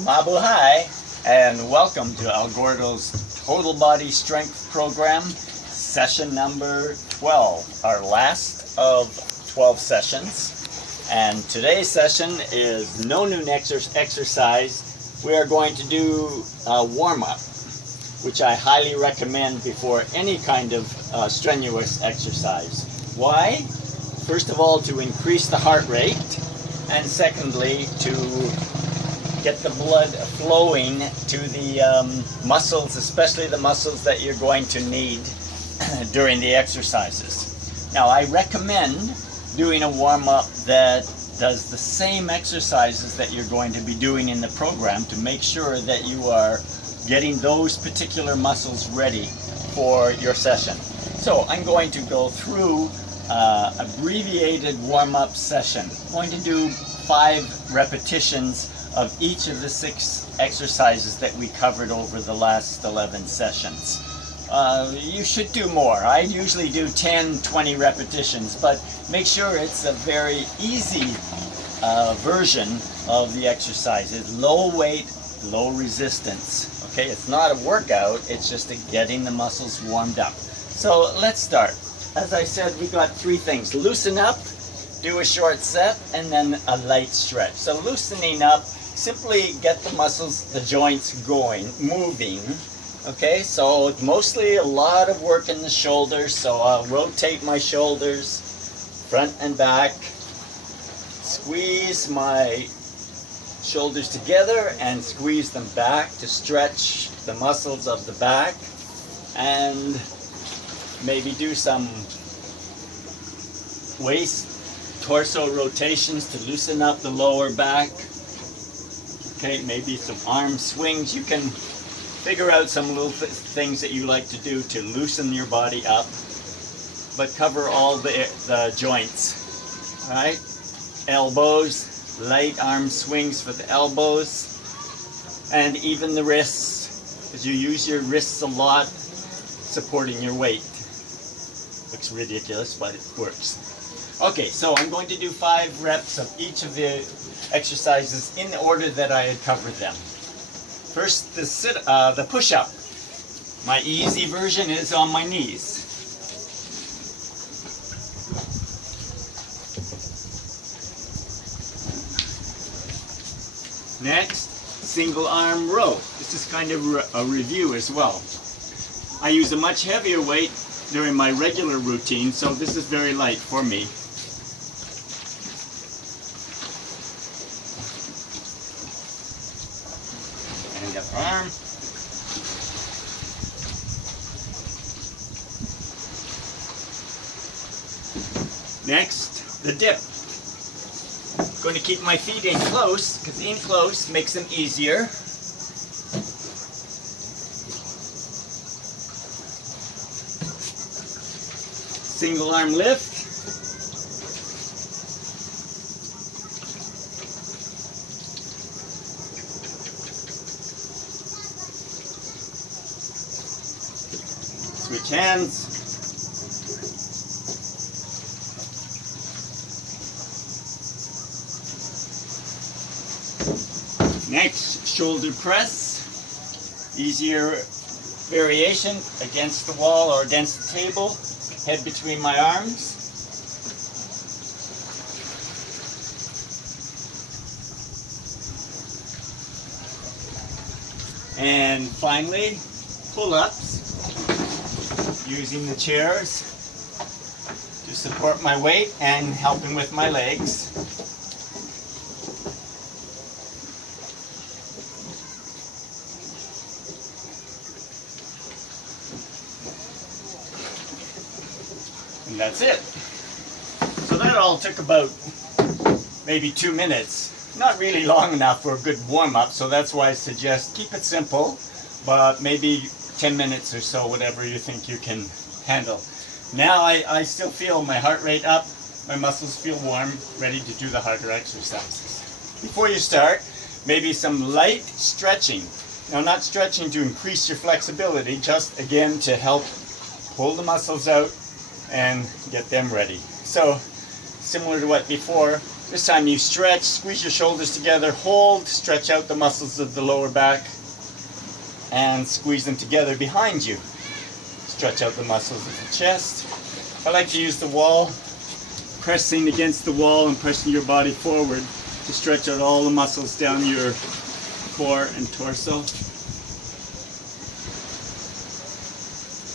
Mabuhay and welcome to Al Gordo's Total Body Strength Program, session number 12, our last of 12 sessions. And today's session is no new exercise. We are going to do a warm-up, which I highly recommend before any kind of strenuous exercise. Why? First of all, to increase the heart rate, and secondly, to get the blood flowing to the muscles, especially the muscles that you're going to need during the exercises. Now, I recommend doing a warm-up that does the same exercises that you're going to be doing in the program to make sure that you are getting those particular muscles ready for your session. So I'm going to go through abbreviated warm-up session. I'm going to do 5 repetitions of each of the 6 exercises that we covered over the last 11 sessions. You should do more. I usually do 10, 20 repetitions, but make sure it's a very easy version of the exercises. Low weight, low resistance. Okay, it's not a workout, it's just getting the muscles warmed up. So let's start. As I said, we got 3 things. Loosen up, do a short set, and then a light stretch. So loosening up, simply get the muscles, the joints going, moving. Okay, so mostly a lot of work in the shoulders, so I'll rotate my shoulders, front and back, squeeze my shoulders together and squeeze them back to stretch the muscles of the back, and maybe do some waist, torso rotations to loosen up the lower back. Okay, maybe some arm swings. You can figure out some little things that you like to do to loosen your body up, but cover all the joints, right? Elbows, light arm swings for the elbows, and even the wrists, because you use your wrists a lot supporting your weight. Looks ridiculous, but it works. Okay, so I'm going to do 5 reps of each of the exercises in the order that I had covered them. First, the push-up. My easy version is on my knees. Next, single arm row. This is kind of a review as well. I use a much heavier weight during my regular routine, so this is very light for me. And up arm. Next, the dip. I'm going to keep my feet in close, because in close makes them easier. Single arm lift. Switch hands. Next, shoulder press. Easier variation against the wall or against the table. Head between my arms. And finally, pull-ups, using the chairs to support my weight and helping with my legs. And that's it. So that all took about maybe 2 minutes. Not really long enough for a good warm-up, so that's why I suggest keep it simple, but maybe 10 minutes or so, whatever you think you can handle. Now I still feel my heart rate up, my muscles feel warm, ready to do the harder exercises. Before you start, maybe some light stretching. Now, not stretching to increase your flexibility, just again to help pull the muscles out and get them ready. So, similar to what before, This time you stretch, squeeze your shoulders together, hold, stretch out the muscles of the lower back, and squeeze them together behind you. Stretch out the muscles of the chest. I like to use the wall, pressing against the wall and pressing your body forward to stretch out all the muscles down your core and torso.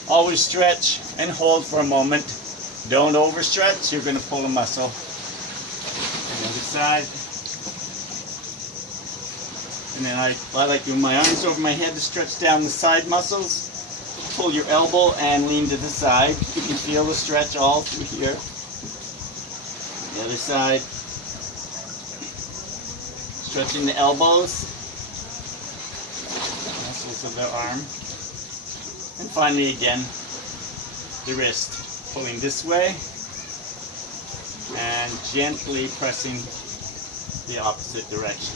Always stretch and hold for a moment. Don't overstretch, you're going to pull a muscle. And the other side. And then I like to move my arms over my head to stretch down the side muscles. Pull your elbow and lean to the side. You can feel the stretch all through here. The other side. Stretching the elbows. Muscles of the arm. And finally again, the wrist. Pulling this way and gently pressing the opposite direction.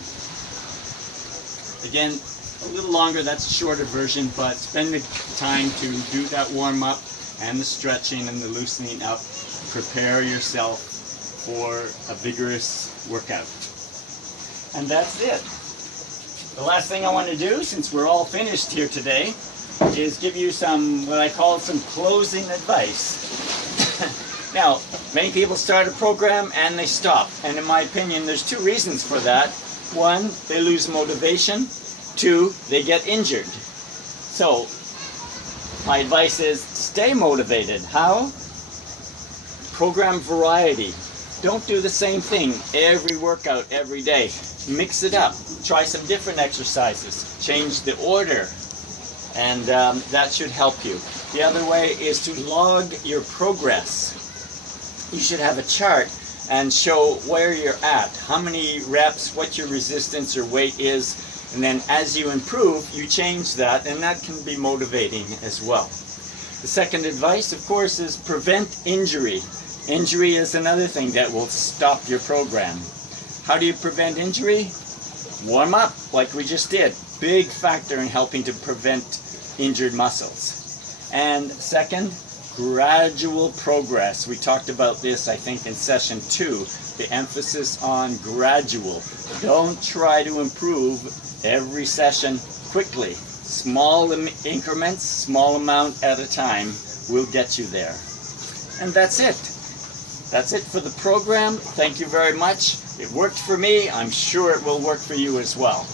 Again, a little longer, that's a shorter version, but spend the time to do that warm up and the stretching and the loosening up. Prepare yourself for a vigorous workout. And that's it. The last thing I want to do, since we're all finished here today, is give you some, what I call some closing advice. Now, many people start a program and they stop. And in my opinion, there's two reasons for that. One, they lose motivation. Two, they get injured. So, my advice is stay motivated. How? Program variety. Don't do the same thing every workout every day. Mix it up. Try some different exercises. Change the order. And that should help you. The other way is to log your progress. You should have a chart and show where you're at, how many reps, what your resistance or weight is, and then as you improve, you change that, and that can be motivating as well. The second advice, of course, is prevent injury. Injury is another thing that will stop your program. How do you prevent injury? Warm up, like we just did. Big factor in helping to prevent injured muscles. And second, gradual progress. We talked about this, I think, in session 2. The emphasis on gradual. Don't try to improve every session quickly. Small increments, small amount at a time will get you there. And that's it. That's it for the program. Thank you very much. It worked for me. I'm sure it will work for you as well.